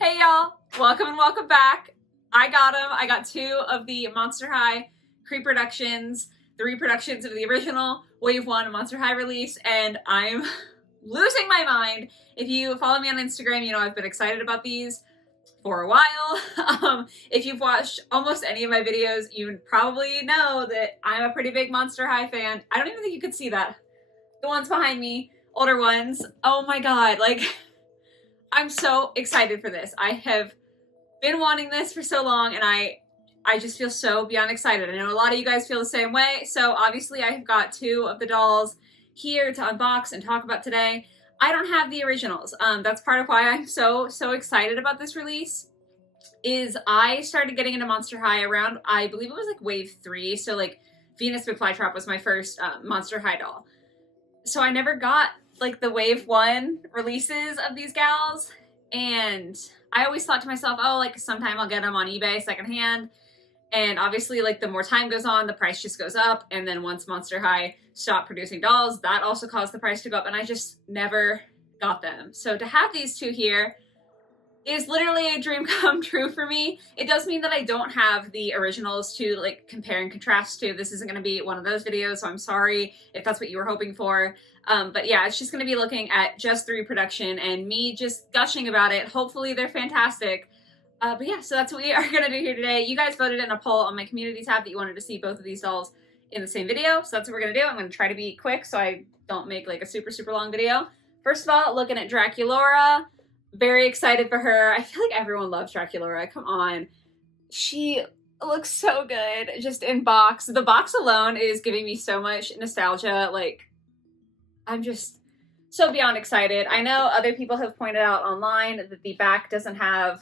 Hey y'all, welcome and welcome back. I got them. I got two of the Monster High reproductions, the reproductions of the original Wave 1 Monster High release, and I'm losing my mind. If you follow me on Instagram, you know I've been excited about these for a while. If you've watched almost any of my videos, you probably know that I'm a pretty big Monster High fan. I don't even think you could see that. The ones behind me, older ones, oh my god, like, I'm so excited for this. I have been wanting this for so long, and I just feel so beyond excited. I know a lot of you guys feel the same way, so obviously I have got two of the dolls here to unbox and talk about today. I don't have the originals. That's part of why I'm so excited about this release. Is I started getting into Monster High around, I believe it was like Wave 3, so like Venus Big Flytrap was my first Monster High doll. So I never got like the Wave 1 releases of these gals, and I always thought to myself, oh, like sometime I'll get them on eBay secondhand. And obviously, like, the more time goes on, the price just goes up. And then once Monster High stopped producing dolls, that also caused the price to go up, and I just never got them. So to have these two here is literally a dream come true for me. It does mean that I don't have the originals to like compare and contrast to. This isn't going to be one of those videos, so I'm sorry if that's what you were hoping for. But yeah, it's just going to be looking at just the reproduction and me just gushing about it. Hopefully they're fantastic. But yeah, so that's what we are going to do here today. You guys voted in a poll on my community tab that you wanted to see both of these dolls in the same video. So that's what we're going to do. I'm going to try to be quick so I don't make like a super long video. First of all, looking at Draculaura. Very excited for her. I feel like everyone loves Draculaura. Come on. She looks so good just in box. The box alone is giving me so much nostalgia. Like, I'm just so beyond excited. I know other people have pointed out online that the back doesn't have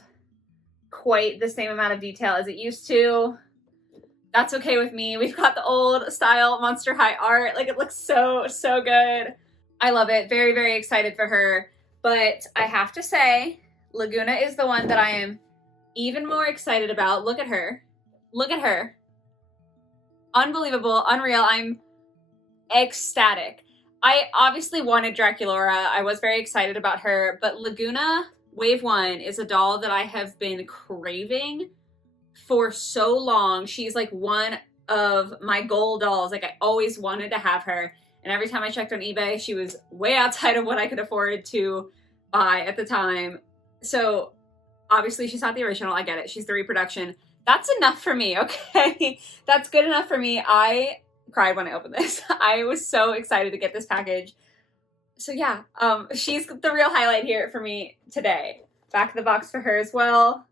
quite the same amount of detail as it used to. That's okay with me. We've got the old style Monster High art. Like, it looks so good. I love it. Very excited for her. But I have to say, Lagoona is the one that I am even more excited about. Look at her. Look at her. Unbelievable. Unreal. I'm ecstatic. I obviously wanted Draculaura. I was very excited about her. But Lagoona Wave 1 is a doll that I have been craving for so long. She's like one of my goal dolls. Like, I always wanted to have her. And every time I checked on eBay, she was way outside of what I could afford to buy at the time. So obviously she's not the original. I get it. She's the reproduction. That's enough for me, okay? That's good enough for me. I cried when I opened this. I was so excited to get this package. So yeah, she's the real highlight here for me today. Back of the box for her as well.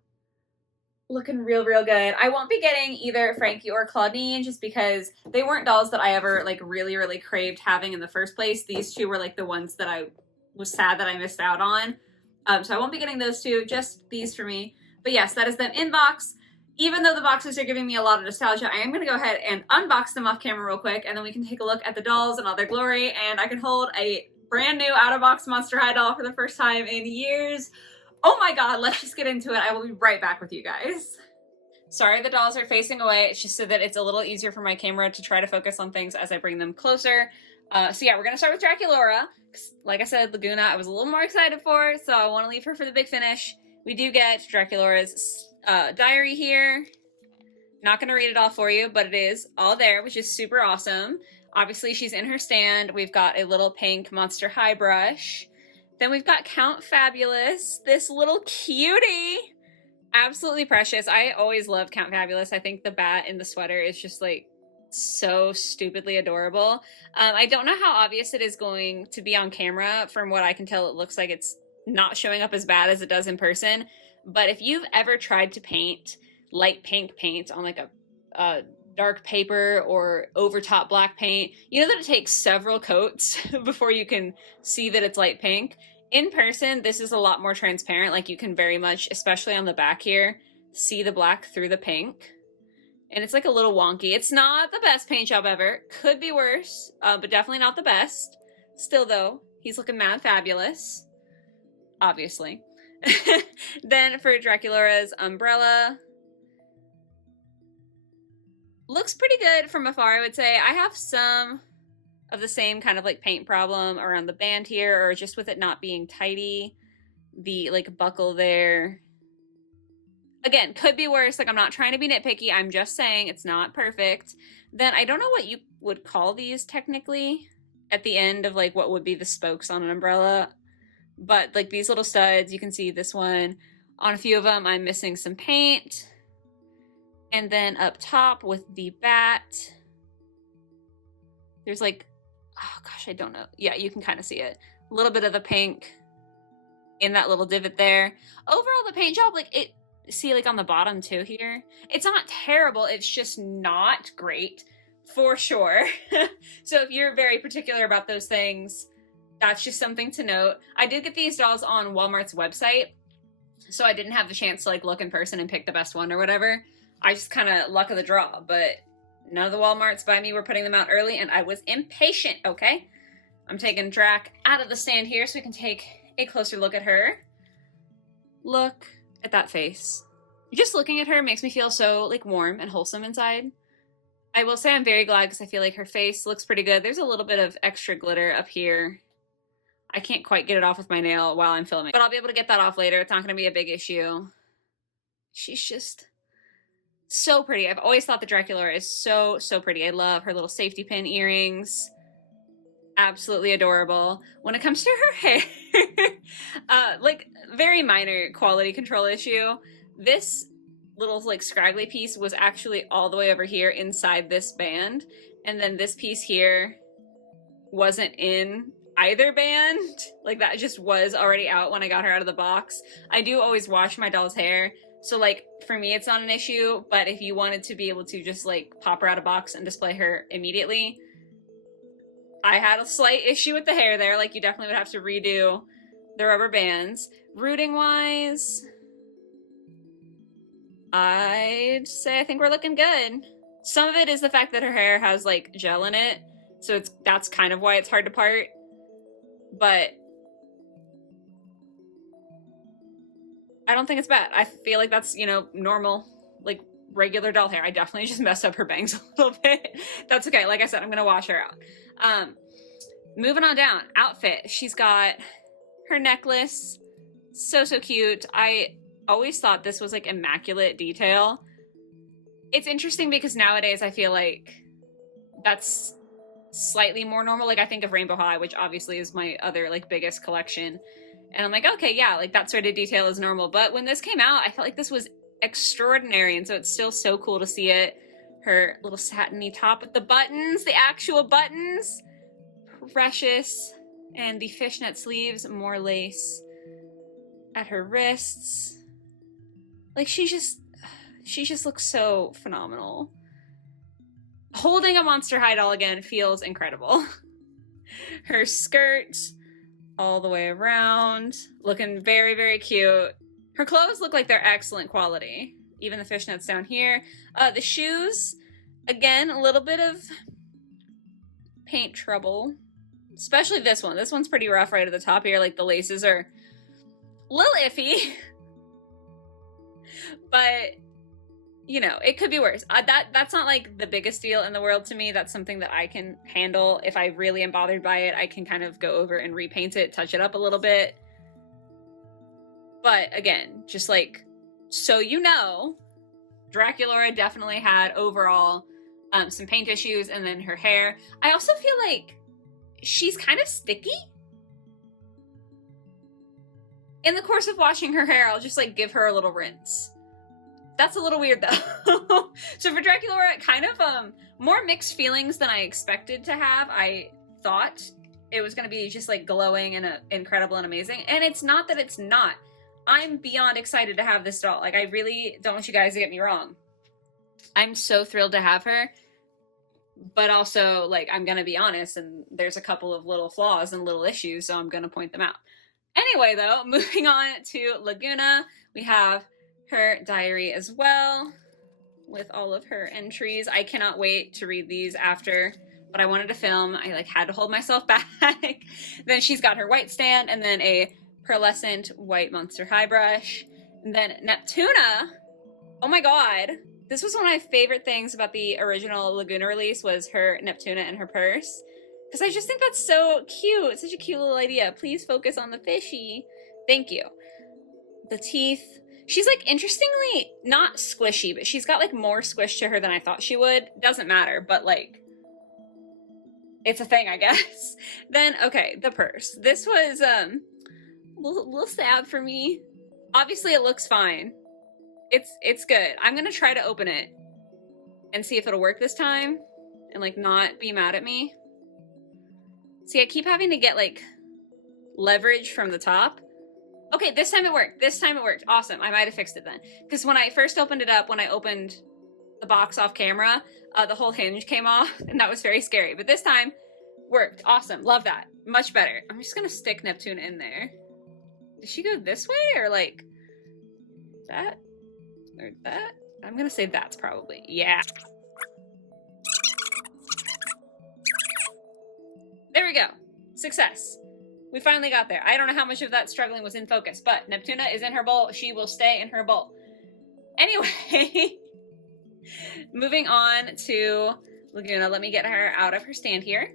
Looking real good. I won't be getting either Frankie or Claudine just because they weren't dolls that I ever like really craved having in the first place. These two were like the ones that I was sad that I missed out on. So I won't be getting those two, just these for me. But yes, that is them in box. Even though the boxes are giving me a lot of nostalgia, I am going to go ahead and unbox them off camera real quick, and then we can take a look at the dolls and all their glory, and I can hold a brand new out-of-box Monster High doll for the first time in years. Oh my god, let's just get into it. I will be right back with you guys. Sorry the dolls are facing away. It's just so that it's a little easier for my camera to try to focus on things as I bring them closer. So yeah, we're going to start with Draculaura. Like I said, Lagoona, I was a little more excited for, so I want to leave her for the big finish. We do get Draculaura's diary here. Not going to read it all for you, but it is all there, which is super awesome. Obviously, she's in her stand. We've got a little pink Monster High brush. Then we've got Count Fabulous, this little cutie. Absolutely precious. I always loved Count Fabulous. I think the bat in the sweater is just like so stupidly adorable. I don't know how obvious it is going to be on camera. From what I can tell, it looks like it's not showing up as bad as it does in person. But if you've ever tried to paint light pink paint on like a dark paper or over top black paint, you know that it takes several coats before you can see that it's light pink. In person, this is a lot more transparent. Like, you can very much, especially on the back here, see the black through the pink. And it's like a little wonky. It's not the best paint job ever. Could be worse, but definitely not the best. Still though, he's looking mad fabulous. Obviously. Then for Draculaura's umbrella, looks pretty good from afar, I would say. I have some of the same kind of like paint problem around the band here, or just with it not being tidy. The like buckle there Again, could be worse. Like, I'm not trying to be nitpicky. I'm just saying it's not perfect. Then I don't know what you would call these technically at the end of like what would be the spokes on an umbrella. But like these little studs, you can see this one. On a few of them, I'm missing some paint. And then up top with the bat, there's like, oh gosh, I don't know. Yeah, you can kind of see it. A little bit of the pink in that little divot there. Overall, the paint job, like it, see like on the bottom too here, it's not terrible, it's just not great for sure. So if you're very particular about those things, that's just something to note. I did get these dolls on Walmart's website, so I didn't have the chance to like look in person and pick the best one or whatever. I just kind of luck of the draw, but none of the Walmarts by me were putting them out early and I was impatient. Okay, I'm taking Drac out of the stand here so we can take a closer look at her. Look at that face. Just looking at her makes me feel so like warm and wholesome inside. I will say I'm very glad because I feel like her face looks pretty good. There's a little bit of extra glitter up here. I can't quite get it off with my nail while I'm filming, but I'll be able to get that off later. It's not going to be a big issue. She's just so pretty. I've always thought the Draculaura is so, so pretty. I love her little safety pin earrings. Absolutely adorable. When it comes to her hair, like very minor quality control issue. This little like scraggly piece was actually all the way over here inside this band. And then this piece here wasn't in either band. Like that just was already out when I got her out of the box. I do always wash my doll's hair. So like for me, it's not an issue, but if you wanted to be able to just like pop her out of box and display her immediately, I had a slight issue with the hair there. Like you definitely would have to redo the rubber bands. Rooting wise, I'd say I think we're looking good. Some of it is the fact that her hair has like gel in it, so that's kind of why it's hard to part. But I don't think it's bad. I feel like that's, you know, normal, like regular doll hair. I definitely just messed up her bangs a little bit. That's okay. Like I said, I'm gonna wash her out. Moving on down. Outfit. She's got her necklace. So cute. I always thought this was like immaculate detail. It's interesting because nowadays I feel like that's slightly more normal. Like I think of Rainbow High, which obviously is my other like biggest collection. And I'm like, okay, yeah, like that sort of detail is normal. But when this came out, I felt like this was extraordinary. And so it's still so cool to see it. Her little satiny top with the buttons, the actual buttons. Precious. And the fishnet sleeves, more lace at her wrists. Like she just looks so phenomenal. Holding a Monster High doll again feels incredible. Her skirt all the way around, looking very, very cute. Her clothes look like they're excellent quality. Even the fishnets down here. The shoes, again, a little bit of paint trouble. Especially this one. This one's pretty rough right at the top here. Like the laces are a little iffy. But, you know, it could be worse. That's not like the biggest deal in the world to me. That's something that I can handle. If I really am bothered by it, I can kind of go over and repaint it, touch it up a little bit. But again, just like, so you know, Draculaura definitely had overall some paint issues, and then her hair. I also feel like she's kind of sticky. In the course of washing her hair, I'll just like give her a little rinse. That's a little weird though. So for Draculaura, kind of more mixed feelings than I expected to have. I thought it was going to be just like glowing and incredible and amazing. And it's not that it's not. I'm beyond excited to have this doll. Like I really don't want you guys to get me wrong. I'm so thrilled to have her. But also, like, I'm going to be honest, and there's a couple of little flaws and little issues, so I'm going to point them out. Anyway, though, moving on to Lagoona, we have her diary as well, with all of her entries. I cannot wait to read these after, but I wanted to film. I, like, had to hold myself back. Then she's got her white stand, and then a pearlescent white Monster High brush. And then Neptuna, oh my god. This was one of my favorite things about the original Lagoona release was her Neptuna and her purse. Because I just think that's so cute. It's such a cute little idea. Please focus on the fishy. Thank you. The teeth. She's like interestingly not squishy, but she's got like more squish to her than I thought she would. Doesn't matter, but like it's a thing, I guess. Then okay, the purse. This was a little sad for me. Obviously it looks fine. It's good. I'm gonna try to open it and see if it'll work this time and like not be mad at me. See, I keep having to get like leverage from the top. Okay, this time it worked. This time it worked. Awesome. I might have fixed it then. Because when I first opened it up, when I opened the box off camera, the whole hinge came off, and that was very scary. But this time, worked. Awesome. Love that. Much better. I'm just going to stick Neptune in there. Did she go this way, or like that? Or that? I'm going to say that's probably. Yeah. There we go. Success. We finally got there. I don't know how much of that struggling was in focus, but Neptuna is in her bowl. She will stay in her bowl. Anyway, moving on to Lagoona. Let me get her out of her stand here.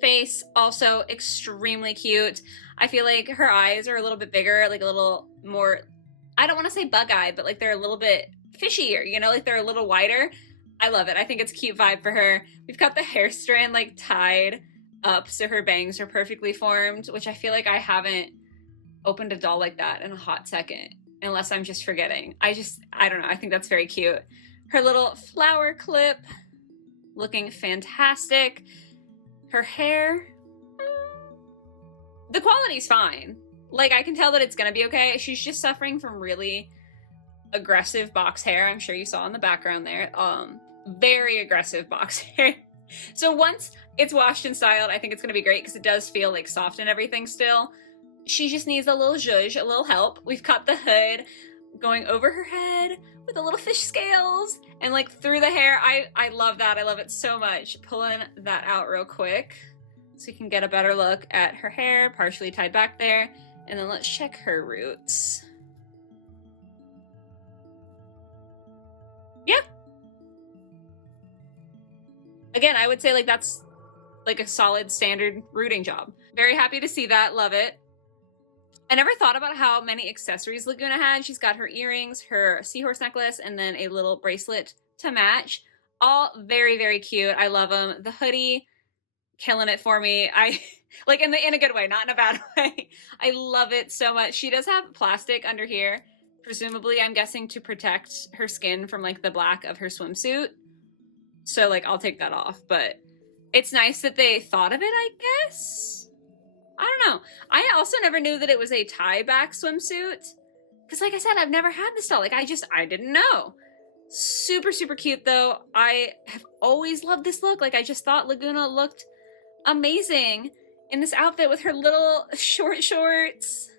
Face, also extremely cute. I feel like her eyes are a little bit bigger, like a little more, I don't want to say bug-eyed, but like they're a little bit fishier, you know, like they're a little wider. I love it. I think it's a cute vibe for her. We've got the hair strand like tied up so her bangs are perfectly formed, which I feel like I haven't opened a doll like that in a hot second, unless I'm just forgetting. I don't know. I think that's very cute. Her little flower clip looking fantastic. Her hair, the quality's fine. Like, I can tell that it's gonna be okay. She's just suffering from really aggressive box hair. I'm sure you saw in the background there. Very aggressive box hair. So once it's washed and styled, I think it's going to be great because it does feel like soft and everything still. She just needs a little zhuzh, a little help. We've got the hood going over her head with the little fish scales and like through the hair. I love that. I love it so much. Pulling that out real quick so you can get a better look at her hair, partially tied back there. And then let's check her roots. Yeah. Again, I would say like that's like a solid standard rooting job. Very happy to see that. Love it. I never thought about how many accessories Lagoona had. She's got her earrings, her seahorse necklace, and then a little bracelet to match. All very, very cute. I love them. The hoodie, killing it for me. I like in a good way, not in a bad way. I love it so much. She does have plastic under here, presumably, I'm guessing, to protect her skin from like the black of her swimsuit. So like I'll take that off, but it's nice that they thought of it, I guess. I don't know. I also never knew that it was a tie-back swimsuit. Because like I said, I've never had this doll. Like I didn't know. Super, super cute though. I have always loved this look. Like I just thought Lagoona looked amazing in this outfit with her little short shorts.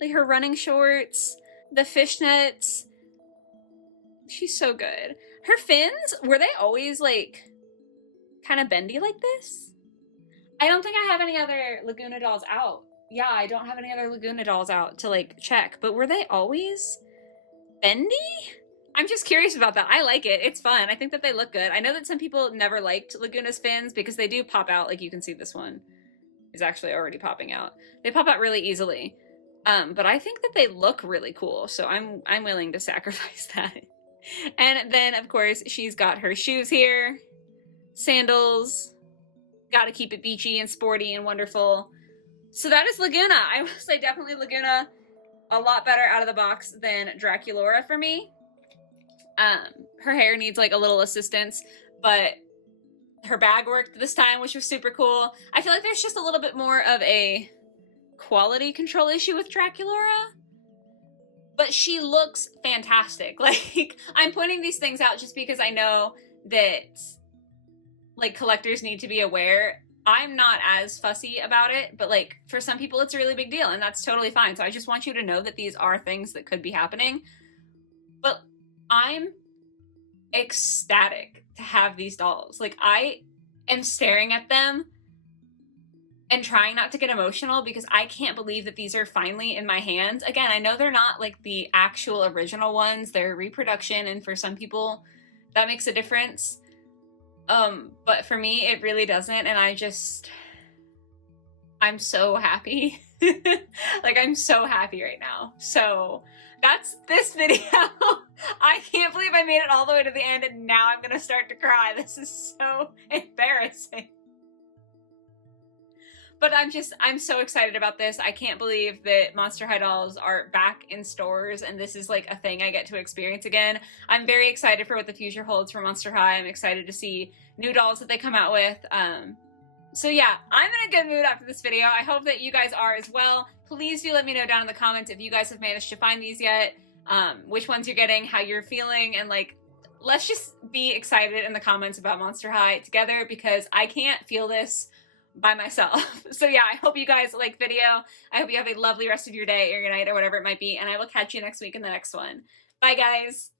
Like her running shorts. The fishnets. She's so good. Her fins, were they always like kind of bendy like this? I don't think I have any other Lagoona dolls out. Yeah, I don't have any other Lagoona dolls out to like check, but were they always bendy? I'm just curious about that. I like it. It's fun. I think that they look good. I know that some people never liked Lagoona's fins because they do pop out. Like you can see this one is actually already popping out. They pop out really easily. But I think that they look really cool. So I'm willing to sacrifice that. And then of course she's got her shoes here, sandals, got to keep it beachy and sporty and wonderful. So that is Lagoona. I will say definitely Lagoona a lot better out of the box than Draculaura for me. Her hair needs like a little assistance, but her bag worked this time, which was super cool. I feel like there's just a little bit more of a quality control issue with Draculaura, but she looks fantastic. Like, I'm pointing these things out just because I know that like collectors need to be aware. I'm not as fussy about it, but like for some people it's a really big deal and that's totally fine. So I just want you to know that these are things that could be happening. But I'm ecstatic to have these dolls. Like I am staring at them and trying not to get emotional because I can't believe that these are finally in my hands. Again, I know they're not like the actual original ones. They're a reproduction, and for some people that makes a difference. But for me, it really doesn't, and I just I'm so happy. Like, I'm so happy right now. So that's this video. I can't believe I made it all the way to the end and now I'm gonna start to cry. This is so embarrassing. But I'm so excited about this. I can't believe that Monster High dolls are back in stores and this is like a thing I get to experience again. I'm very excited for what the future holds for Monster High. I'm excited to see new dolls that they come out with. So yeah, I'm in a good mood after this video. I hope that you guys are as well. Please do let me know down in the comments if you guys have managed to find these yet, which ones you're getting, how you're feeling, and like, let's just be excited in the comments about Monster High together because I can't feel this by myself. So yeah, I hope you guys like the video. I hope you have a lovely rest of your day or your night or whatever it might be, and I will catch you next week in the next one. Bye guys!